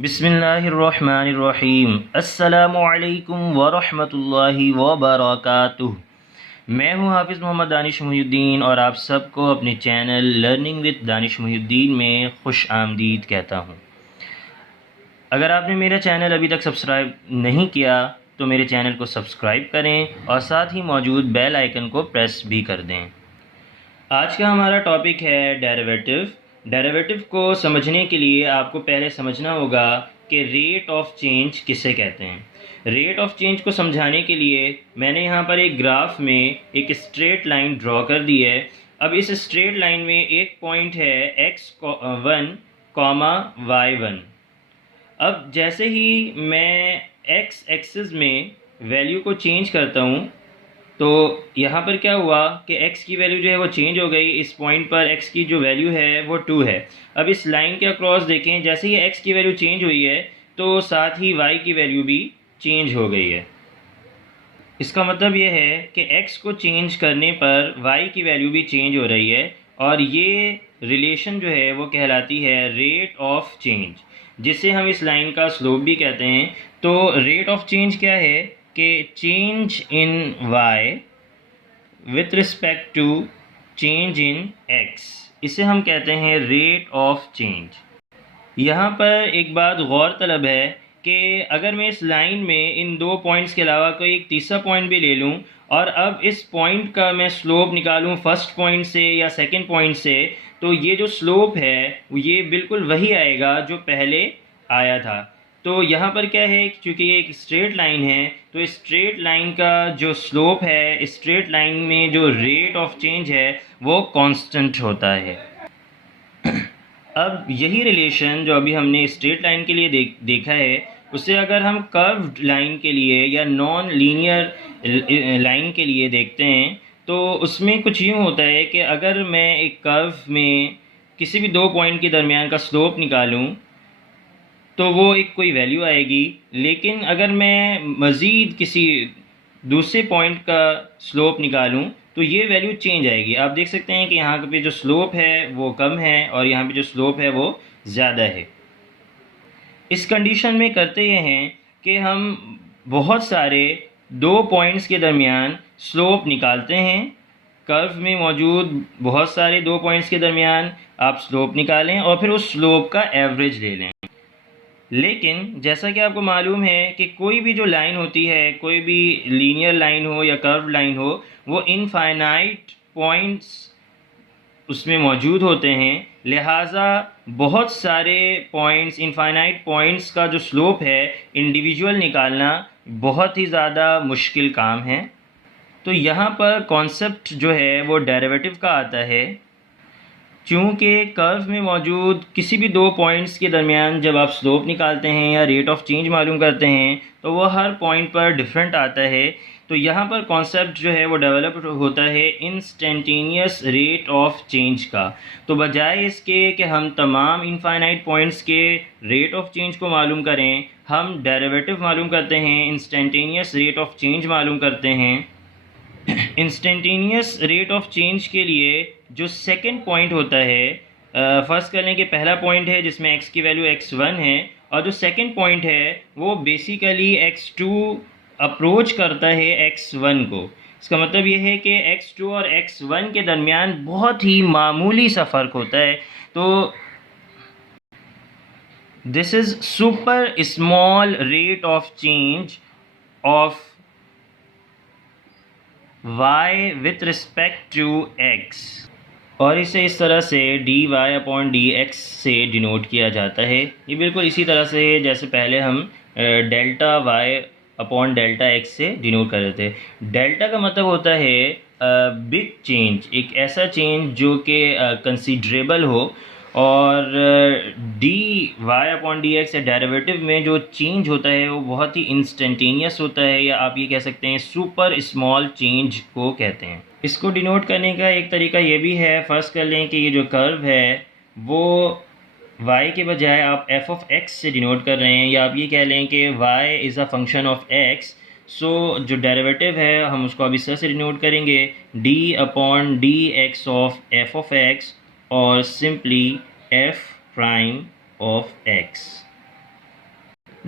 बिस्मिल्लाहिर्रहमानिर्रहीम। अस्सलामुअलैकुम वरहमतुल्लाहि वबरकातुह। मैं हूं हाफ़िज़ मोहम्मद दानिश मुहिउद्दीन और आप सबको अपने channel learning with Danish Mohiuddin में खुश आमदीद कहता हूं। अगर आपने मेरा चैनल अभी तक सब्सक्राइब नहीं किया तो मेरे चैनल को सब्सक्राइब करें और साथ ही मौजूद बेल आइकन को प्रेस भी कर दें। आज का हमारा टॉपिक है डेरिवेटिव। डेरिवेटिव को समझने के लिए आपको पहले समझना होगा कि रेट ऑफ चेंज किसे कहते हैं। रेट ऑफ चेंज को समझाने के लिए मैंने यहाँ पर एक ग्राफ में एक स्ट्रेट लाइन ड्रॉ कर दी है। अब इस स्ट्रेट लाइन में एक पॉइंट है x1, y1। अब जैसे ही मैं x एक्सिस में वैल्यू को चेंज करता हूँ तो यहाँ पर क्या हुआ कि x की वैल्यू जो है वो चेंज हो गई। इस पॉइंट पर x की जो वैल्यू है वो 2 है। अब इस लाइन के अक्रॉस देखें, जैसे ही x की वैल्यू चेंज हुई है तो साथ ही y की वैल्यू भी चेंज हो गई है। इसका मतलब ये है कि x को चेंज करने पर y की वैल्यू भी चेंज हो रही है और ये रिलेशन जो है वो कहलाती है रेट ऑफ चेंज, जिसे हम इस लाइन का स्लोप भी कहते हैं। तो रेट ऑफ चेंज क्या है कि change in y with respect to change in x, इसे हम कहते हैं रेट ऑफ चेंज। यहाँ पर एक बात गौर तलब है कि अगर मैं इस लाइन में इन दो पॉइंट्स के अलावा कोई एक तीसरा पॉइंट भी ले लूँ और अब इस पॉइंट का मैं स्लोप निकालूँ फर्स्ट पॉइंट से या सेकंड पॉइंट से, तो ये जो स्लोप है ये बिल्कुल वही आएगा जो पहले आया था। तो यहाँ पर क्या है, क्योंकि ये एक स्ट्रेट लाइन है तो स्ट्रेट लाइन का जो स्लोप है, स्ट्रेट लाइन में जो रेट ऑफ चेंज है वो कांस्टेंट होता है। अब यही रिलेशन जो अभी हमने स्ट्रेट लाइन के लिए देखा है, उसे अगर हम कर्व्ड लाइन के लिए या नॉन लीनियर लाइन के लिए देखते हैं तो उसमें कुछ यूँ होता है कि अगर मैं एक कर्व में किसी भी दो पॉइंट के दरमियान का स्लोप निकालूं तो वो एक कोई वैल्यू आएगी, लेकिन अगर मैं मज़ीद किसी दूसरे पॉइंट का स्लोप निकालूं तो ये वैल्यू चेंज आएगी। आप देख सकते हैं कि यहाँ पे जो स्लोप है वो कम है और यहाँ पे जो स्लोप है वो ज़्यादा है। इस कंडीशन में करते ये हैं कि हम बहुत सारे दो पॉइंट्स के दरमियान स्लोप निकालते हैं। कर्व में मौजूद बहुत सारे दो पॉइंट्स के दरमियान आप स्लोप निकालें और फिर उस स्लोप का एवरेज ले लें। लेकिन जैसा कि आपको मालूम है कि कोई भी जो लाइन होती है, कोई भी लीनियर लाइन हो या कर्व लाइन हो, वो इनफाइनाइट पॉइंट्स उसमें मौजूद होते हैं। लिहाजा बहुत सारे पॉइंट्स, इनफाइनाइट पॉइंट्स का जो स्लोप है इंडिविजुअल निकालना बहुत ही ज़्यादा मुश्किल काम है। तो यहाँ पर कॉन्सेप्ट जो है वो डेरिवेटिव का आता है। चूँकि कर्व में मौजूद किसी भी दो पॉइंट्स के दरमियान जब आप स्लोप निकालते हैं या रेट ऑफ चेंज मालूम करते हैं तो वह हर पॉइंट पर डिफरेंट आता है। तो यहाँ पर कॉन्सेप्ट जो है वो डेवलप होता है इंस्टेंटेनियस रेट ऑफ चेंज का। तो बजाय इसके कि हम तमाम इनफाइनाइट पॉइंट्स के रेट ऑफ चेंज को मालूम करें, हम डेरिवेटिव मालूम करते हैं, इंस्टेंटेनियस रेट ऑफ चेंज मालूम करते हैं। इंस्टेंटेनियस रेट ऑफ चेंज के लिए जो सेकंड पॉइंट होता है, फर्स्ट कर लें कि पहला पॉइंट है जिसमें x की वैल्यू x1 है और जो सेकंड पॉइंट है वो बेसिकली x2 अप्रोच करता है x1 को। इसका मतलब ये है कि x2 और x1 के दरमियान बहुत ही मामूली सा फ़र्क होता है। तो this is super small rate of change of y with respect to x, और इसे इस तरह से dy/dx से डिनोट किया जाता है। ये बिल्कुल इसी तरह से जैसे पहले हम डेल्टा y/डेल्टा x से डिनोट कर रहे थे। डेल्टा का मतलब होता है बिग चेंज, एक ऐसा चेंज जो कि कंसीडरेबल हो, और dy/dx या डेरिवेटिव में जो चेंज होता है वो बहुत ही इंस्टेंटेनियस होता है, या आप ये कह सकते हैं सुपर स्मॉल चेंज को कहते हैं। इसको डिनोट करने का एक तरीका ये भी है, फर्स्ट कर लें कि ये जो कर्व है वो y के बजाय आप f ऑफ x से डिनोट कर रहे हैं, या आप ये कह लें कि y is a function of x। सो जो डेरिवेटिव है हम उसको अब इस तरह से डिनोट करेंगे d/dx of f of x और simply f prime of x।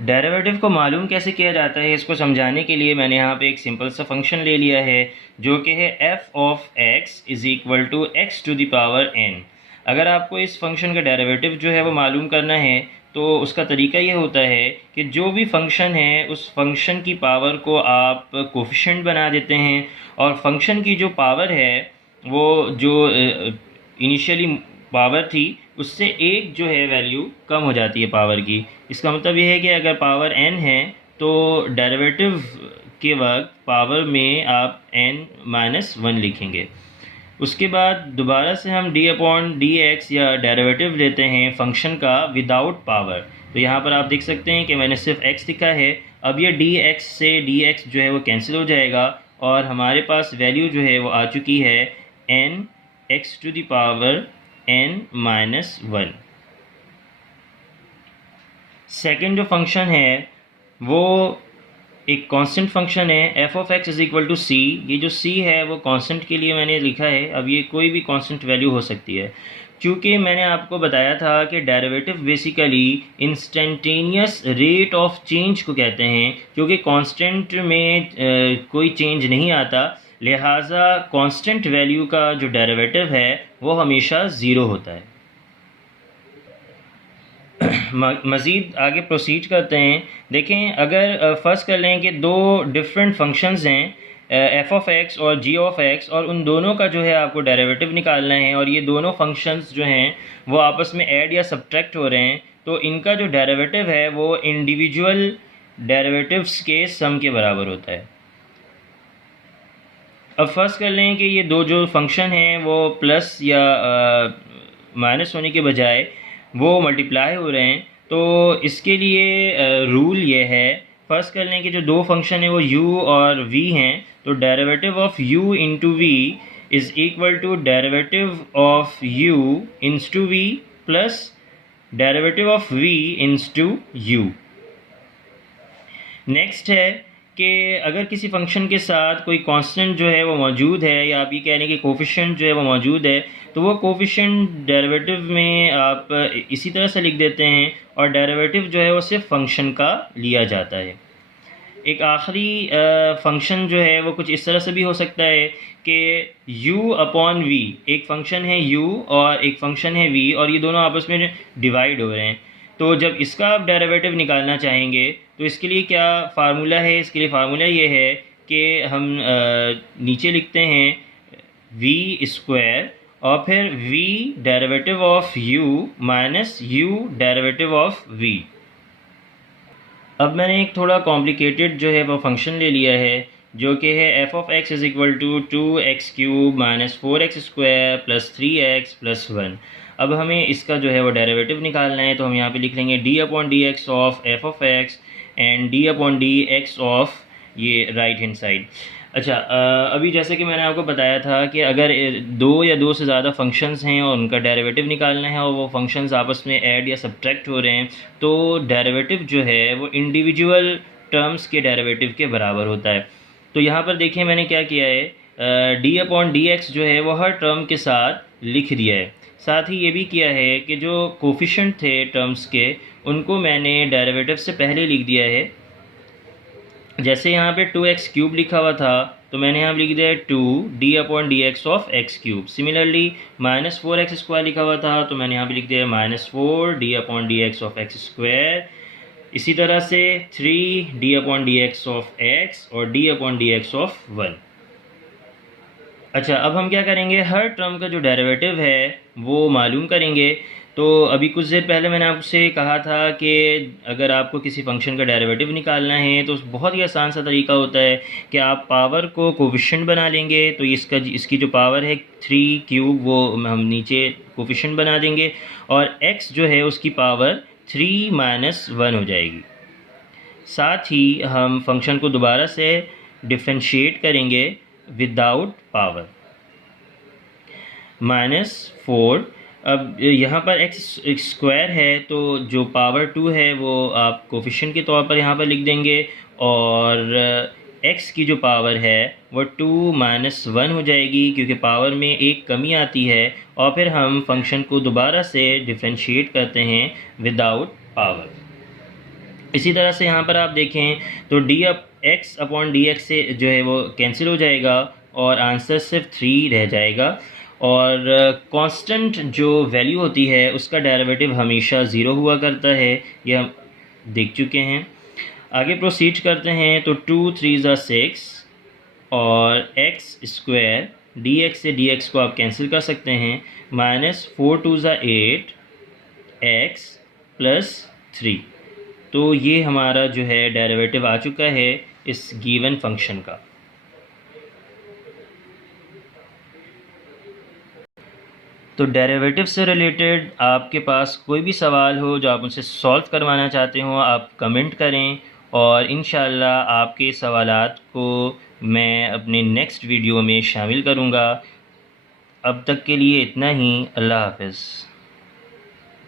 Derivative को मालूम कैसे किया जाता है इसको समझाने के लिए मैंने यहाँ पे एक सिंपल सा फंक्शन ले लिया है जो कि है f of x is equal to x to the power n। अगर आपको इस फंक्शन का डेरिवेटिव जो है वो मालूम करना है तो उसका तरीका ये होता है कि जो भी फंक्शन है उस फंक्शन की पावर को आप कोफिशिएंट बना देते हैं और फंक्शन की जो पावर है वो जो इनिशियली पावर थी उससे एक जो है वैल्यू कम हो जाती है पावर की। इसका मतलब ये है कि अगर पावर n है तो डेरिवेटिव के वक्त पावर में आप n-1 लिखेंगे। उसके बाद दोबारा से हम d/dx या डेरिवेटिव लेते हैं फंक्शन का विदाउट पावर। तो यहाँ पर आप देख सकते हैं कि मैंने सिर्फ x लिखा है। अब ये dx से dx जो है वो कैंसिल हो जाएगा और हमारे पास वैल्यू जो है वो आ चुकी है n x to the power n-1। Second जो फंक्शन है वो एक कांस्टेंट फंक्शन है f of x is equal to C. ये जो c है वो कांस्टेंट के लिए मैंने लिखा है। अब ये कोई भी कांस्टेंट वैल्यू हो सकती है क्योंकि मैंने आपको बताया था कि derivative basically instantaneous rate of change को कहते हैं। क्योंकि कांस्टेंट में कोई चेंज नहीं आता, लिहाजा कांस्टेंट वैल्यू का जो डेरिवेटिव है वो हमेशा ज़ीरो होता है। मज़ीद आगे प्रोसीड करते हैं। देखें, अगर फ़र्ज़ कर लें कि दो डिफरेंट फंक्शंस हैं f ऑफ x और g ऑफ x और उन दोनों का जो है आपको डेरिवेटिव निकालना है और ये दोनों फंक्शंस जो हैं वो आपस में ऐड या सब्ट्रैक्ट हो रहे हैं, तो इनका जो डेरिवेटिव है वो इंडिविजुअल डेरिवेटिव्स के सम के बराबर होता है। अब फ़र्ज़ कर लें कि ये दो जो फंक्शन हैं वो प्लस या माइनस होने के बजाय वो मल्टीप्लाई हो रहे हैं। तो इसके लिए रूल ये है, फ़र्ज़ कर लें कि जो दो फंक्शन है वो u और v हैं, तो derivative of u into v is equal to derivative of u into v plus derivative of v into u। Next है कि अगर किसी फंक्शन के साथ कोई कांस्टेंट जो है वो मौजूद है या आप ये कह लें कि कोफिशिएंट जो है वो मौजूद है, तो वो कोफिशिएंट डेरिवेटिव में आप इसी तरह से लिख देते हैं और डेरिवेटिव जो है वो सिर्फ फंक्शन का लिया जाता है। एक आखिरी फंक्शन जो है वो कुछ इस तरह से भी हो सकता है कि u अपॉन v, एक फ़ंक्शन है u और एक फ़ंक्शन है v और ये दोनों आपस में डिवाइड हो रहे हैं। तो जब इसका आप डेरिवेटिव निकालना चाहेंगे तो इसके लिए क्या फ़ार्मूला है? इसके लिए फ़ार्मूला ये है कि हम नीचे लिखते हैं v स्क्वायर और फिर v derivative of u minus u derivative of v। अब मैंने एक थोड़ा कॉम्प्लिकेटेड जो है वो फंक्शन ले लिया है जो कि है f of x is equal to 2x³ minus 4x square plus 3x plus 1। अब हमें इसका जो है वो डेरिवेटिव निकालना है, तो हम यहाँ पे लिख लेंगे d/dx of f of x and d/dx of ये राइट हैंड साइड। अच्छा, अभी जैसे कि मैंने आपको बताया था कि अगर दो या दो से ज़्यादा फंक्शंस हैं और उनका डेरिवेटिव निकालना है और वो फंक्शंस आपस में ऐड या सब्ट्रैक्ट हो रहे हैं, तो डेरिवेटिव जो है वो इंडिविजुअल टर्म्स के डेरिवेटिव के बराबर होता है। तो यहाँ पर देखिए मैंने क्या किया है, d/dx जो है वो हर टर्म के साथ लिख दिया है। साथ ही ये भी किया है कि जो कोफिशिएंट थे टर्म्स के उनको मैंने डेरिवेटिव से पहले लिख दिया है। जैसे यहाँ पे 2x³ लिखा हुआ था तो मैंने यहाँ लिख दिया 2d/dx of x³। Similarly minus 4x square लिखा हुआ था तो मैंने यहाँ पे लिख दिया -4d/dx ऑफ x²। इसी तरह से 3d/dx ऑफ x और d/dx ऑफ 1। अच्छा, अब हम क्या करेंगे, हर टर्म का जो डेरिवेटिव है वो मालूम करेंगे। तो अभी कुछ देर पहले मैंने आपसे कहा था कि अगर आपको किसी फंक्शन का डेरिवेटिव निकालना है तो बहुत ही आसान सा तरीका होता है कि आप पावर को कोफिशिएंट बना लेंगे। तो इसकी जो पावर है 3³ वो हम नीचे कोफिशिएंट बना देंगे और x जो है उसकी पावर 3-1 हो जाएगी। साथ ही हम फंक्शन को दोबारा से डिफरेंशिएट करेंगे विदाउट पावर -4। अब यहाँ पर x² है तो जो पावर 2 है वो आप कोफिशिएंट के तौर पर यहाँ पर लिख देंगे और x की जो पावर है वो 2-1 हो जाएगी क्योंकि पावर में एक कमी आती है। और फिर हम फंक्शन को दोबारा से डिफरेंशिएट करते हैं विदाउट पावर। इसी तरह से यहाँ पर आप देखें तो D up x upon D x से जो है वो कैंसिल हो जाएगा और आंसर सिर्फ 3 रह जाएगा। और कांस्टेंट जो वैल्यू होती है उसका डेरिवेटिव हमेशा ज़ीरो हुआ करता है, ये हम देख चुके हैं। आगे प्रोसीड करते हैं तो 2 3 ज़ा 6 और एक्स स्क्वायर डी एक्स से डी एक्स को आप कैंसिल कर सकते हैं, -4 2 ज़ा 8 एक्स प्लस 3। तो ये हमारा जो है डेरिवेटिव आ चुका है इस गिवन फंक्शन का। तो डेरिवेटिव से रिलेटेड आपके पास कोई भी सवाल हो जो आप मुझसे सॉल्व करवाना चाहते हो, आप कमेंट करें और इंशाअल्लाह आपके सवालात को मैं अपने नेक्स्ट वीडियो में शामिल करूँगा। अब तक के लिए इतना ही। अल्लाह हाफ़िज़।